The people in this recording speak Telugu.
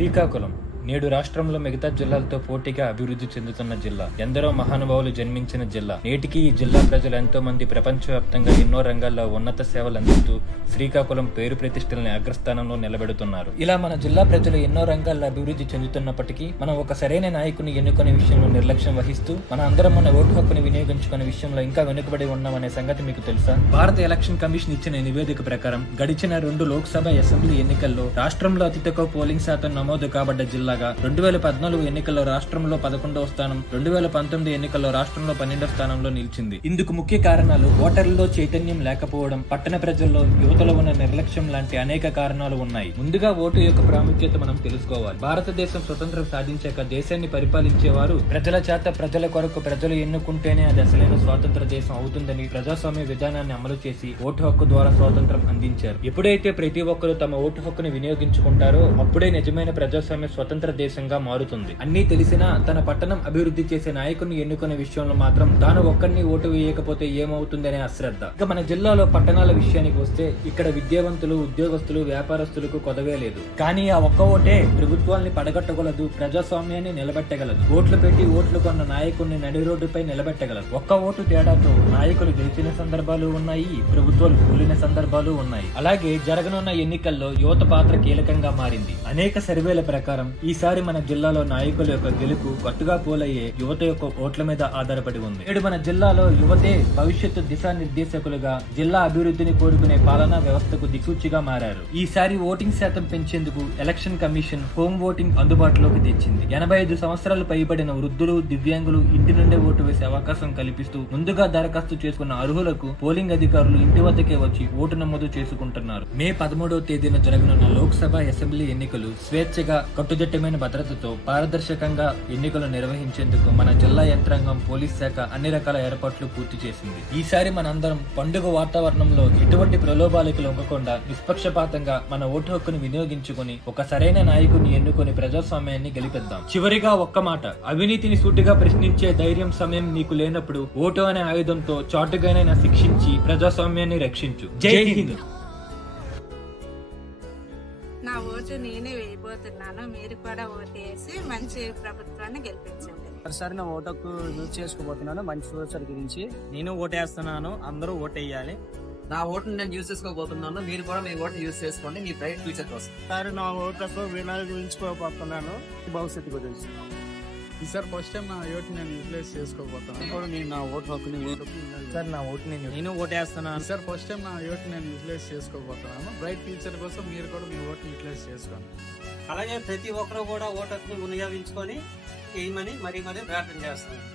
శ్రీకాకుళం నేడు రాష్ట్రంలో మిగతా జిల్లాలతో పోటీగా అభివృద్ధి చెందుతున్న జిల్లా. ఎందరో మహానుభావులు జన్మించిన జిల్లా. నేటికి ఈ జిల్లా ప్రజలు ఎంతో మంది ప్రపంచవ్యాప్తంగా ఎన్నో రంగాల్లో ఉన్నత సేవలు అందిస్తూ శ్రీకాకుళం పేరు ప్రతిష్టల్ని అగ్రస్థానంలో నిలబెడుతున్నారు. ఇలా మన జిల్లా ప్రజలు ఎన్నో రంగాల్లో అభివృద్ధి చెందుతున్నప్పటికీ మనం ఒక సరైన నాయకుని ఎన్నుకునే విషయంలో నిర్లక్ష్యం వహిస్తూ మన అందరం మన ఓటు హక్కుని వినియోగించుకునే విషయంలో ఇంకా వెనుకబడి ఉన్నామనే సంగతి మీకు తెలుసా? భారత ఎలక్షన్ కమిషన్ ఇచ్చిన నివేదిక ప్రకారం గడిచిన 2 లోక్సభ అసెంబ్లీ ఎన్నికల్లో రాష్ట్రంలో అతి తక్కువ పోలింగ్ శాతం నమోదు కాబడ్డ జిల్లాగా 2014 ఎన్నికల్లో రాష్ట్రంలో 11వ స్థానం, 2019 ఎన్నికల్లో రాష్ట్రంలో 12వ స్థానంలో నిలిచింది. ఇందుకు ముఖ్య కారణాలు ఓటర్లలో చైతన్యం లేకపోవడం, పట్టణ ప్రజల్లో యువతలో ఉన్న నిర్లక్ష్యం లాంటి అనేక కారణాలు ఉన్నాయి. ముందుగా ఓటు యొక్క ప్రాముఖ్యత మనం తెలుసుకోవాలి. భారతదేశం స్వతంత్రం సాధించాక దేశాన్ని పరిపాలించేవారు ప్రజల చేత ప్రజల కొరకు ప్రజలు ఎన్నుకుంటేనే అది అసలైన స్వాతంత్ర దేశం అవుతుందని ప్రజాస్వామ్య విధానాన్ని అమలు చేసి ఓటు హక్కు ద్వారా స్వాతంత్రం అందించారు. ఎప్పుడైతే ప్రతి ఒక్కరూ తమ ఓటు హక్కుని వినియోగించుకుంటారో అప్పుడే నిజమైన ప్రజాస్వామ్య స్వతంత్ర దేశంగా మారుతుంది. అన్నీ తెలిసినా తన పట్టణం అభివృద్ధి చేసే నాయకుని ఎన్నుకునే విషయంలో మాత్రం తాను ఒక్కడిని ఓటు వేయకపోతే ఏమవుతుందనే అశ్రద్ధ. ఇక మన జిల్లాలో పట్టణాల విషయానికి వస్తే ఇక్కడ విద్యావంతులు, ఉద్యోగస్తులు, వ్యాపారస్తులకు కొదవే లేదు. కానీ ఆ ఒక్క ఓటే ప్రభుత్వాన్ని పడగొట్టగలదు, ప్రజాస్వామ్యాన్ని నిలబెట్టగలదు. ఓట్లు పెట్టి ఓట్లు కొన్న నాయకుడిని నడి రోడ్డుపై నిలబెట్టగలదు. ఒక్క ఓటు తేడాతో నాయకులు గెలిచిన సందర్భాలు ఉన్నాయి, ప్రభుత్వాలు కూలిన సందర్భాలు ఉన్నాయి. అలాగే జరగనున్న ఎన్నికల్లో యువత పాత్ర కీలకంగా మారింది. అనేక సర్వేల ప్రకారం ఈసారి మన జిల్లాలో నాయకుల యొక్క గెలుపు గట్టుగా పోలయ్యే యువత యొక్క ఓట్ల మీద ఆధారపడి ఉంది. నేడు మన జిల్లాలో యువతే భవిష్యత్తు దిశానిర్దేశకులుగా జిల్లా అభివృద్ధిని కోరుకునే పాలనా వ్యవస్థకు దిక్సూచిగా మారారు. ఈసారి ఓటింగ్ శాతం పెంచేందుకు ఎలక్షన్ కమిషన్ హోమ్ ఓటింగ్ అందుబాటులోకి తెచ్చింది. 85 సంవత్సరాలు పైబడిన వృద్ధులు, దివ్యాంగులు ఇంటి నుండే ఓటు వేసే అవకాశం కల్పిస్తూ ముందుగా దరఖాస్తు చేసుకున్న అర్హులకు పోలింగ్ అధికారులు ఇంటి వద్దకే వచ్చి ఓటు నమోదు చేసుకుంటున్నారు. మే 13వ తేదీన జరగనున్న లోక్సభ అసెంబ్లీ ఎన్నికలు స్వేచ్ఛగా కట్టుదిట్టమైన భద్రతతో పారదర్శకంగా ఎన్నికలు నిర్వహించేందుకు మన జిల్లా యంత్రాంగం, పోలీస్ శాఖ అన్ని రకాల ఏర్పాట్లు పూర్తి చేసింది. ఈసారి మనందరం పండుగ వాతావరణంలో ఎటువంటి ప్రలోభాలకు లొంగకుండా నిష్పక్షపాతంగా మన ఓటు హక్కును వినియోగించుకుని ఒక సరైన నాయకుడిని ఎన్నుకొని ప్రజాస్వామ్యాన్ని గెలిపిద్దాం. చివరిగా ఒక్క మాట, అవినీతిని సూటిగా ప్రశ్నించే ధైర్యం సమయం నీకు లేనప్పుడు ఓటు అనే ఆయుధంతో చాటుగానైనా శిక్షించి ప్రజాస్వామ్యాన్ని రక్షించు. జై హింద్. నా ఓటు నేనే వేయబోతున్నాను. మీరు కూడా ఓటు వేసి మంచి ప్రభుత్వాన్ని గెలిపించండి. ఒకసారి నా ఓటుకు యూజ్ చేసుకోబోతున్నాను మంచి ఫ్యూచర్ గురించి. నేను ఓటేస్తున్నాను, అందరూ ఓటేయాలి. నా ఓటును నేను యూజ్ చేసుకోబోతున్నాను. మీరు కూడా మీ ఓటు యూజ్ చేసుకోండి మీ బ్రైట్ ఫ్యూచర్ కోసం. సార్ నా ఓట్లకు వినియోగించుకోబోతున్నాను భవిష్యత్తు గురించి. సార్ ఫస్ట్ టైం నా ఓటు నేను యూటిలైజ్ చేసుకోబోతున్నాను. ఇప్పుడు నేను నా ఓటు హక్కుని సార్ నా ఓటు నేను ఓటేస్తున్నాను. సార్ ఫస్ట్ టైం నా ఓటు నేను యూటిలైజ్ చేసుకోబోతున్నాను. బ్రైట్ ఫ్యూచర్ కోసం మీరు కూడా మీ ఓటు యూటిలైజ్ చేసుకోండి. అలాగే ప్రతి ఒక్కరు కూడా ఓటు హక్కుని వినియోగించుకొని చేయమని మరీ ప్రార్థన చేస్తున్నాను.